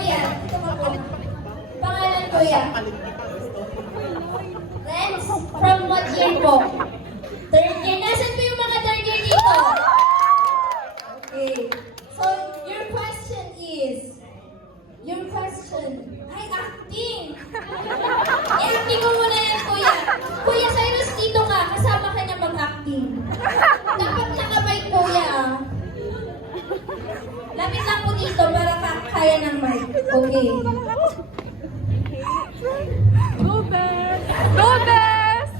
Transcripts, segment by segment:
Kuya. Pangalan Kuya. Renz, from what year po? Third year. Nasaan po yung mga third year dito? Okay. So, your question is, ay, acting! I-acting mo muna yan, Kuya. Kuya, Cyrus, dito ka. Kasama ka niya mag-acting. Dapat nakabay, Kuya. Lapit lang po dito para kaya ng mic. Okay. Go Best! Go Best!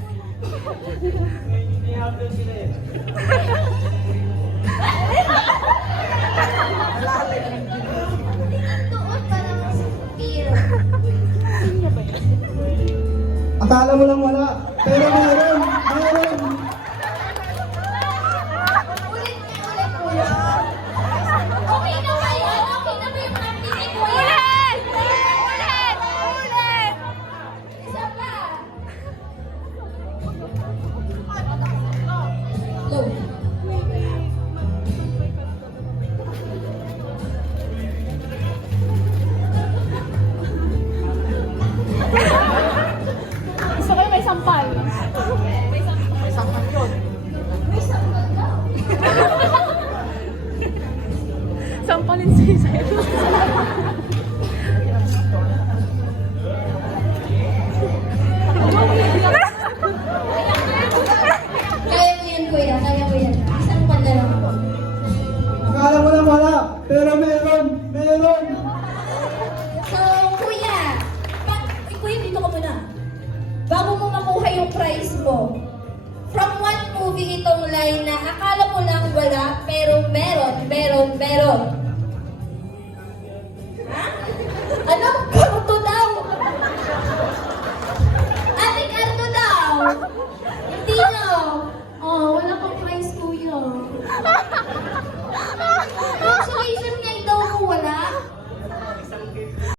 Tuon pa lang sa beer. Akala mo lang wala, pero meron.